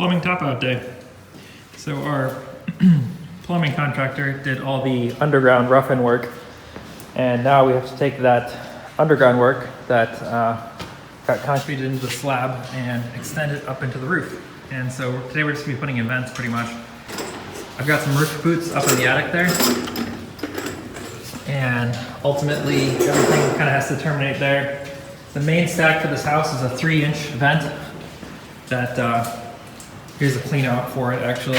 plumbing top-out day. So our plumbing contractor did all the underground rough-in work, and now we have to take that underground work that got concreted into the slab and extend it up into the roof. And so today we're just gonna be putting in vents pretty much. I've got some roof boots up in the attic there, and ultimately everything kind of has to terminate there. The main stack for this house is a 3-inch vent that, here's a clean out for it actually,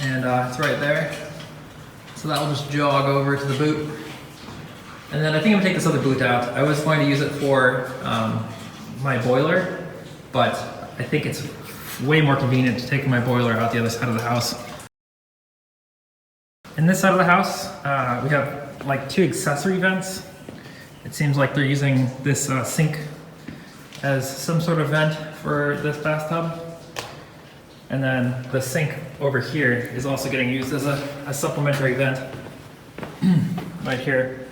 and it's right there. So that will just jog over to the boot. And then I think I'm gonna take this other boot out. I was going to use it for my boiler, but I think it's way more convenient to take my boiler out the other side of the house. In this side of the house, we have like 2 accessory vents. It seems like they're using this sink as some sort of vent for this bathtub. And then the sink over here is also getting used as a supplementary vent right here.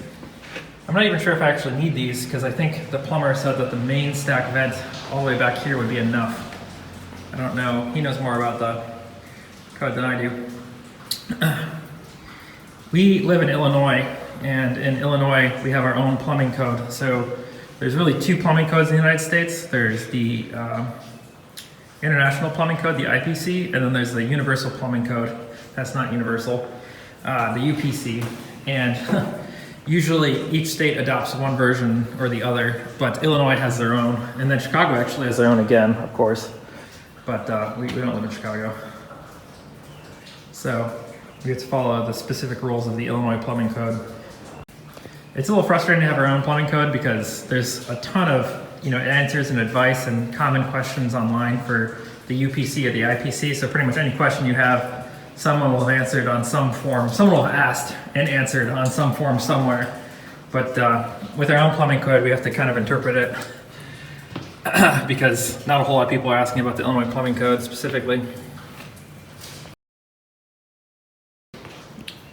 I'm not even sure if I actually need these because I think the plumber said that the main stack vent all the way back here would be enough. I don't know, he knows more about the code than I do. We live in Illinois, and in Illinois we have our own plumbing code. So there's really 2 plumbing codes in the United States. There's the International Plumbing Code, the IPC, and then there's the Universal Plumbing Code. That's not universal, the UPC. And usually each state adopts one version or the other, but Illinois has their own, and then Chicago actually has their own again, of course. But we don't live in Chicago. So we have to follow the specific rules of the Illinois Plumbing Code. It's a little frustrating to have our own plumbing code because there's a ton of answers and advice and common questions online for the UPC or the IPC. So pretty much any question you have, someone will have answered on some form. Someone will have asked and answered on some form somewhere. But with our own plumbing code, we have to kind of interpret it because not a whole lot of people are asking about the Illinois Plumbing Code specifically.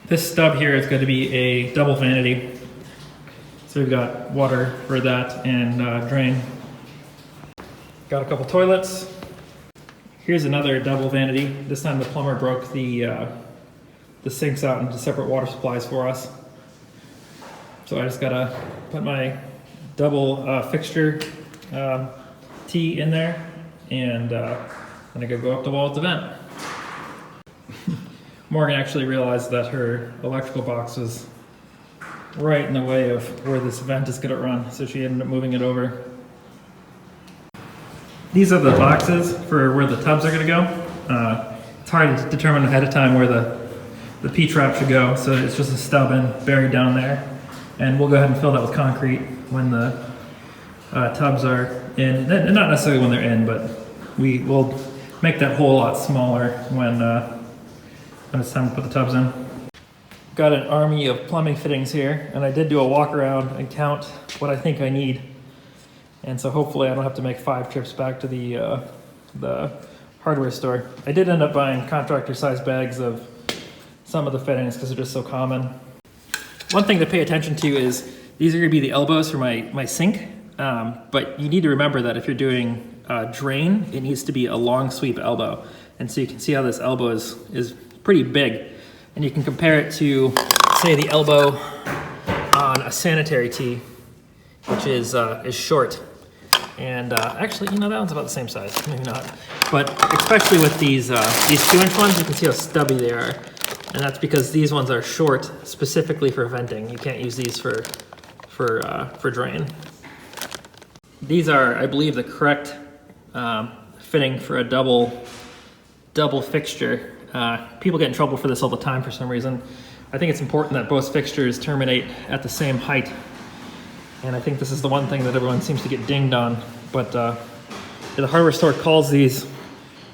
This stub here is going to be a double vanity. So we've got water for that and drain. Got a couple toilets. Here's another double vanity. This time the plumber broke the sinks out into separate water supplies for us. So I just gotta put my double fixture T in there, and then I gotta go up the wall with the vent. Morgan actually realized that her electrical box was right in the way of where this vent is gonna run, so she ended up moving it over. These are the boxes for where the tubs are gonna go. It's hard to determine ahead of time where the P-trap should go, so it's just a stub and buried down there. And we'll go ahead and fill that with concrete when the tubs are in, and not necessarily when they're in, but we will make that hole a lot smaller when it's time to put the tubs in. Got an army of plumbing fittings here, and I did do a walk around and count what I think I need. And so hopefully I don't have to make 5 trips back to the hardware store. I did end up buying contractor size bags of some of the fittings because they're just so common. One thing to pay attention to is these are gonna be the elbows for my sink, but you need to remember that if you're doing drain, it needs to be a long sweep elbow. And so you can see how this elbow is pretty big. And you can compare it to, say, the elbow on a sanitary tee, which is short. And actually, that one's about the same size, maybe not. But especially with these 2-inch ones, you can see how stubby they are. And that's because these ones are short specifically for venting. You can't use these for drain. These are, I believe, the correct fitting for a double fixture. People get in trouble for this all the time for some reason. I think it's important that both fixtures terminate at the same height. And I think this is the one thing that everyone seems to get dinged on. But the hardware store calls these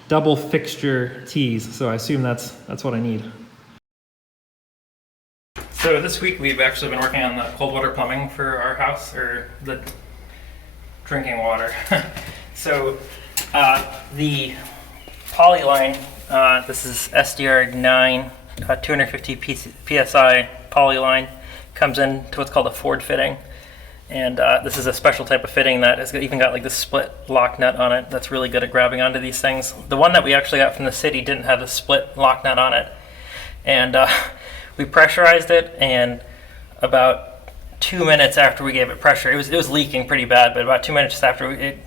double fixture tees, so I assume that's what I need. So this week we've actually been working on the cold water plumbing for our house, or the drinking water. So the poly line, this is SDR9 250 PSI poly line, comes into what's called a Ford fitting. And this is a special type of fitting that has even got like this split lock nut on it that's really good at grabbing onto these things. The one that we actually got from the city didn't have the split lock nut on it. And we pressurized it, and about 2 minutes after we gave it pressure, it was leaking pretty bad, but about 2 minutes after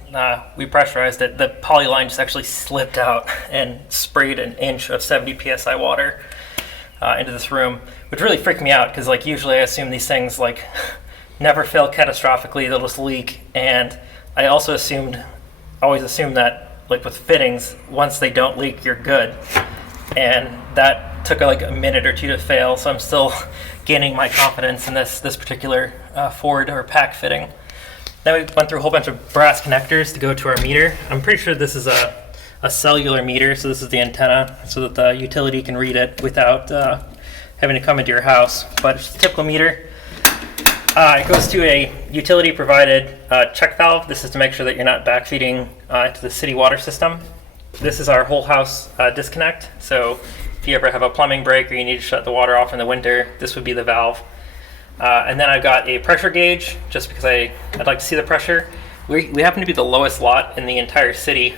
we pressurized it, the poly line just actually slipped out and sprayed an inch of 70 psi water into this room, which really freaked me out because like usually I assume these things like never fail catastrophically, they'll just leak. And I also always assumed that like with fittings, once they don't leak, you're good. And that took like a minute or two to fail, so I'm still gaining my confidence in this particular Ford or pack fitting. Then we went through a whole bunch of brass connectors to go to our meter. I'm pretty sure this is a cellular meter, so this is the antenna, so that the utility can read it without having to come into your house. But it's a typical meter. It goes to a utility-provided check valve. This is to make sure that you're not backfeeding to the city water system. This is our whole house disconnect, so if you ever have a plumbing break or you need to shut the water off in the winter, this would be the valve. And then I've got a pressure gauge, just because I'd like to see the pressure. We happen to be the lowest lot in the entire city.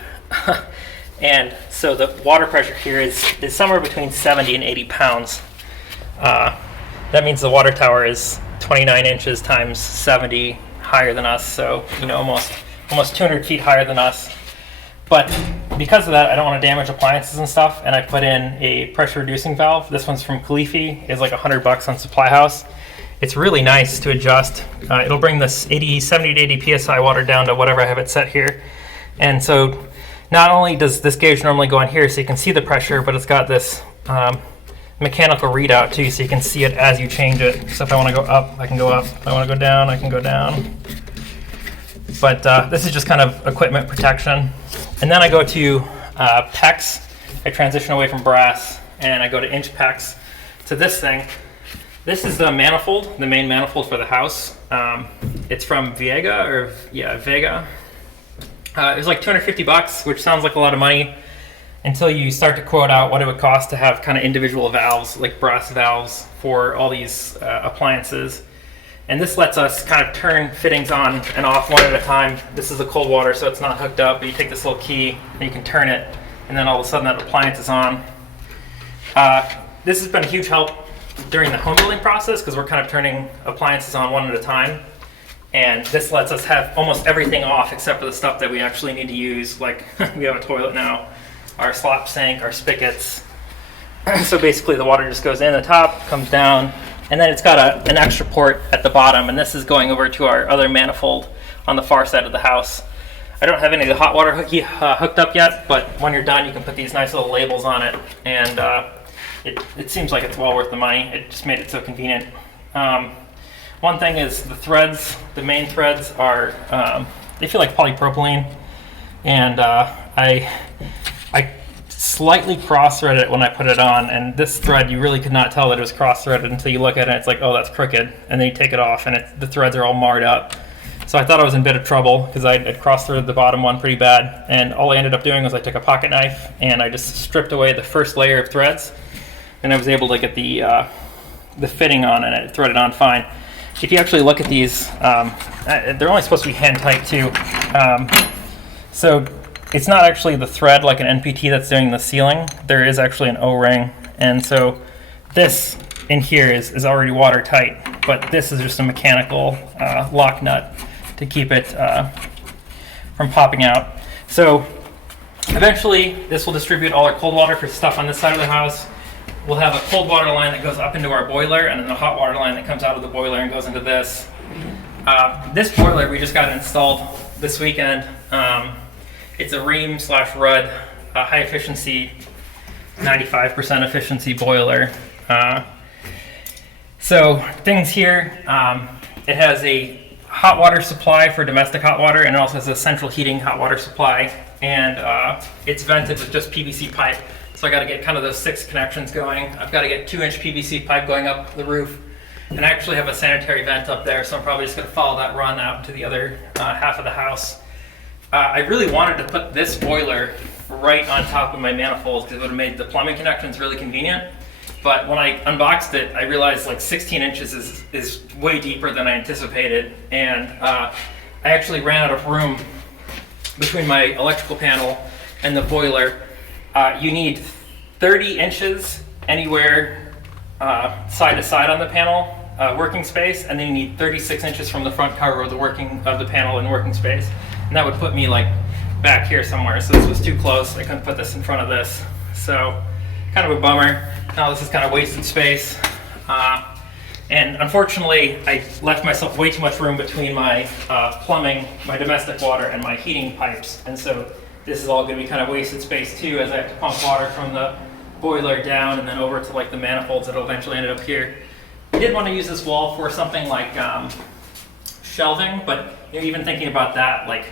And so the water pressure here is somewhere between 70 and 80 pounds. That means the water tower is 29 inches times 70 higher than us, so almost 200 feet higher than us. But because of that, I don't want to damage appliances and stuff, and I put in a pressure reducing valve. This one's from Khalifi. It's like $100 on Supply House. It's really nice to adjust. It'll bring this 70 to 80 psi water down to whatever I have it set here. And so not only does this gauge normally go on here so you can see the pressure, but it's got this mechanical readout too, so you can see it as you change it. So if I want to go up, I can go up. If I want to go down, I can go down. But this is just kind of equipment protection. And then I go to PEX. I transition away from brass, and I go to inch PEX to this thing. This is the manifold, the main manifold for the house. It's from Vega. It was like $250, which sounds like a lot of money until you start to quote out what it would cost to have kind of individual valves, like brass valves for all these appliances. And this lets us kind of turn fittings on and off one at a time. This is the cold water, so it's not hooked up, but you take this little key and you can turn it, and then all of a sudden that appliance is on. This has been a huge help during the home building process because we're kind of turning appliances on one at a time. And this lets us have almost everything off except for the stuff that we actually need to use, like we have a toilet now, our slop sink, our spigots. So basically the water just goes in the top, comes down, and then it's got an extra port at the bottom, and this is going over to our other manifold on the far side of the house. I don't have any of the hot water hooked up yet, but when you're done you can put these nice little labels on it, and it seems like it's well worth the money. It just made it so convenient. One thing is the threads, the main threads are, they feel like polypropylene, and I slightly cross-threaded it when I put it on, and this thread, you really could not tell that it was cross-threaded until you look at it and it's like, oh, that's crooked, and then you take it off and the threads are all marred up. So I thought I was in a bit of trouble because I had cross-threaded the bottom one pretty bad, and all I ended up doing was I took a pocket knife and I just stripped away the first layer of threads, and I was able to get the fitting on, and it threaded on fine. If you actually look at these, they're only supposed to be hand tight too. So it's not actually the thread like an NPT that's doing the sealing. There is actually an O-ring, and so this in here is already watertight, but this is just a mechanical lock nut to keep it from popping out. So eventually this will distribute all our cold water for stuff on this side of the house. We'll have a cold water line that goes up into our boiler, and then the hot water line that comes out of the boiler and goes into this. This boiler we just got installed this weekend. It's a Rheem/Rudd high efficiency, 95% efficiency boiler. So things here, it has a hot water supply for domestic hot water, and it also has a central heating hot water supply, and it's vented with just PVC pipe. So I got to get kind of those 6 connections going. I've got to get 2-inch PVC pipe going up the roof, and I actually have a sanitary vent up there, so I'm probably just going to follow that run out to the other half of the house. I really wanted to put this boiler right on top of my manifolds because it would have made the plumbing connections really convenient. But when I unboxed it, I realized like 16 inches is way deeper than I anticipated. And I actually ran out of room between my electrical panel and the boiler. You need 30 inches anywhere side to side on the panel, working space, and then you need 36 inches from the front cover of the panel and working space. And that would put me like back here somewhere. So this was too close. I couldn't put this in front of this. So kind of a bummer. Now this is kind of wasted space. And unfortunately, I left myself way too much room between my plumbing, my domestic water, and my heating pipes. And so this is all going to be kind of wasted space too, as I have to pump water from the boiler down and then over to like the manifolds that'll eventually end up here. I did want to use this wall for something like shelving, but even thinking about that, like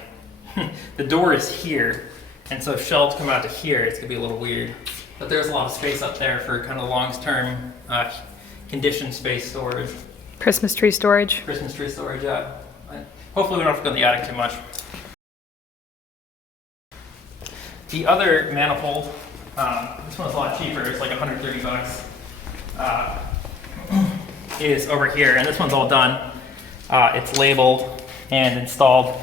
the door is here, and so if shelves come out to here, it's going to be a little weird. But there's a lot of space up there for kind of long-term conditioned space storage. Christmas tree storage. Christmas tree storage, yeah. Hopefully we don't have to go in the attic too much. The other manifold, this one's a lot cheaper, it's like 130 bucks, is over here, and this one's all done. It's labeled and installed.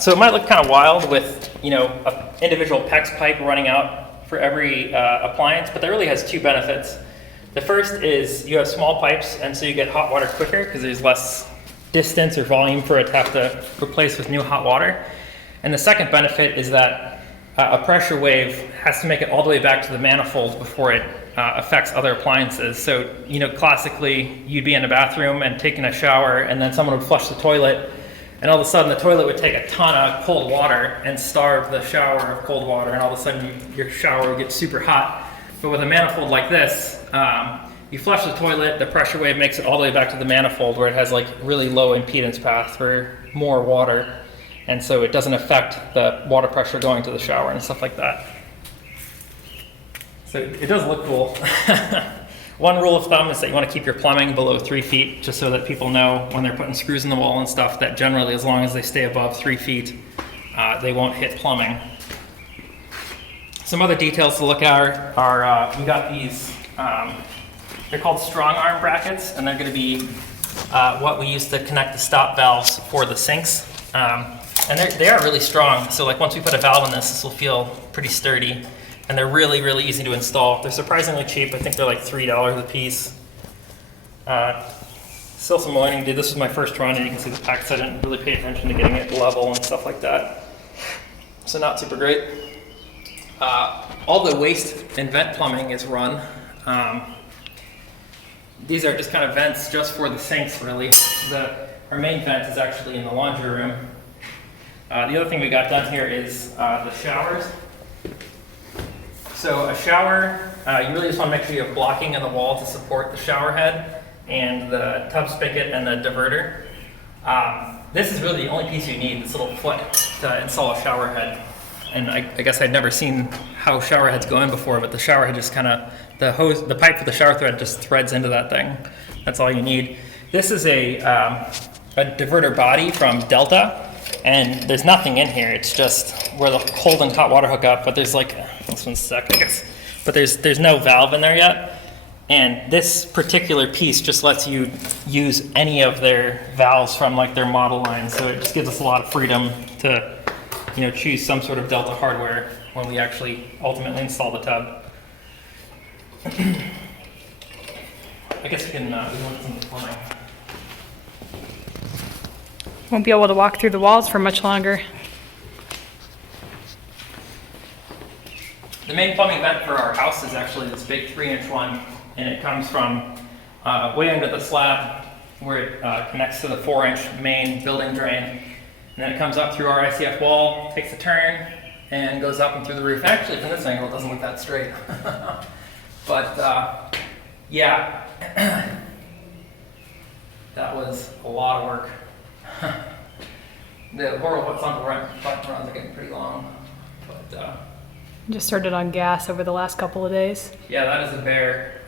So it might look kind of wild with, an individual PEX pipe running out for every appliance, but that really has two benefits. The first is you have small pipes, and so you get hot water quicker because there's less distance or volume for it to have to replace with new hot water. And the second benefit is that a pressure wave has to make it all the way back to the manifold before it affects other appliances. So, classically, you'd be in a bathroom and taking a shower, and then someone would flush the toilet, and all of a sudden the toilet would take a ton of cold water and starve the shower of cold water, and all of a sudden your shower would get super hot. But with a manifold like this, you flush the toilet, the pressure wave makes it all the way back to the manifold where it has like really low impedance path for more water. And so it doesn't affect the water pressure going to the shower and stuff like that. So it does look cool. One rule of thumb is that you want to keep your plumbing below 3 feet, just so that people know when they're putting screws in the wall and stuff that generally, as long as they stay above 3 feet, they won't hit plumbing. Some other details to look at are we got these, they're called strong arm brackets, and they're going to be what we use to connect the stop valves for the sinks. And they are really strong, so like once we put a valve in this will feel pretty sturdy, and they're really, really easy to install. They're surprisingly cheap. I think they're like $3 a piece. Still some learning to do. This was my first run, and you can see the packs. I didn't really pay attention to getting it level and stuff like that. So not super great. All the waste and vent plumbing is run. These are just kind of vents just for the sinks, really. Our main vent is actually in the laundry room. The other thing we got done here is the showers. So a shower, you really just want to make sure you have blocking in the wall to support the shower head and the tub spigot and the diverter. This is really the only piece you need, this little foot to install a shower head. And I guess I'd never seen how shower heads go in before, but the shower head just kind of, the pipe for the shower thread just threads into that thing. That's all you need. This is a diverter body from Delta, and there's nothing in here. It's just where the cold and hot water hook up, but there's like, this one's stuck, I guess. But there's no valve in there yet. And this particular piece just lets you use any of their valves from like their model line. So it just gives us a lot of freedom to choose some sort of Delta hardware when we actually ultimately install the tub. I guess we can do some plumbing. Won't be able to walk through the walls for much longer. The main plumbing vent for our house is actually this big 3-inch one, and it comes from way under the slab where it connects to the 4-inch main building drain. And then it comes up through our ICF wall, takes a turn, and goes up and through the roof. Actually, from this angle, it doesn't look that straight. But, yeah, that was a lot of work. The horizontal runs are getting pretty long. But, Just started on gas over the last couple of days. yeah, that is a bear.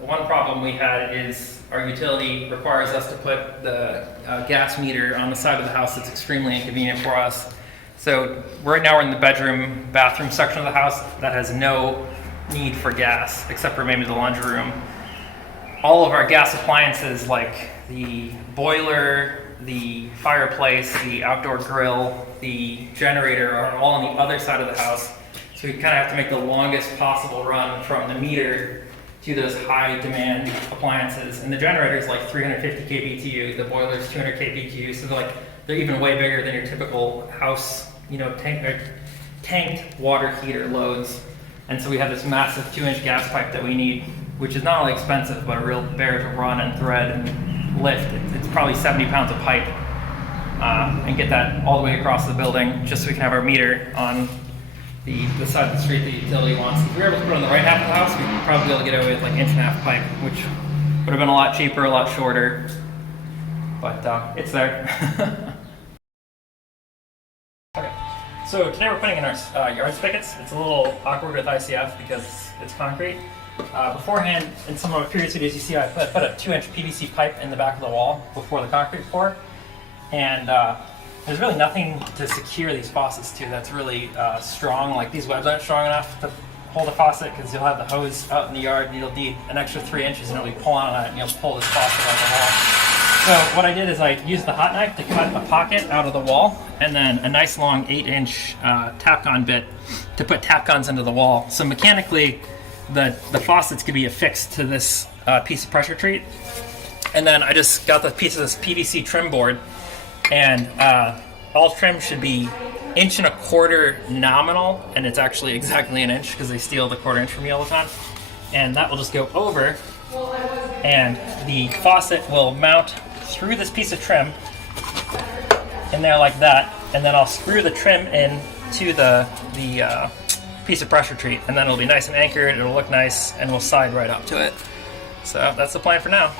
One problem we had is our utility requires us to put the gas meter on the side of the house. That's extremely inconvenient for us. So right now we're in the bathroom section of the house that has no need for gas, except for maybe the laundry room. All of our gas appliances, like the boiler, the fireplace, the outdoor grill, the generator, are all on the other side of the house. So we kind of have to make the longest possible run from the meter to those high demand appliances. And the generator is like 350 kBTU, the boiler is 200 kBTU, so they're even way bigger than your typical house, tanked water heater loads. And so we have this massive 2-inch gas pipe that we need, which is not only expensive, but a real bear to run and thread and lift. It's probably 70 pounds of pipe, and get that all the way across the building, just so we can have our meter on the side of the street the utility wants. If we were able to put it on the right half of the house, we'd probably be able to get away with like 1.5-inch pipe, which would have been a lot cheaper, a lot shorter, but it's there. Okay, so today we're putting in our yard spigots. It's a little awkward with ICF because it's concrete. Beforehand, in some of my previous videos, you see I put a 2-inch PVC pipe in the back of the wall before the concrete pour, and there's really nothing to secure these faucets to that's really strong. Like these webs aren't strong enough to hold a faucet because you'll have the hose out in the yard and you'll need an extra 3 inches and it'll be pulling on it and you'll pull this faucet out of the wall. So what I did is I used the hot knife to cut a pocket out of the wall and then a nice long 8-inch Tapcon bit to put Tapcons into the wall. So mechanically, the faucets could be affixed to this piece of pressure treat. And then I just got the piece of this PVC trim board, and all trim should be 1.25 inch nominal, and it's actually exactly 1 inch because they steal the 1/4 inch from me all the time. And that will just go over, and the faucet will mount through this piece of trim in there like that, and then I'll screw the trim in to the piece of pressure treat, and then it'll be nice and anchored, it'll look nice, and we'll side right up to it. So that's the plan for now.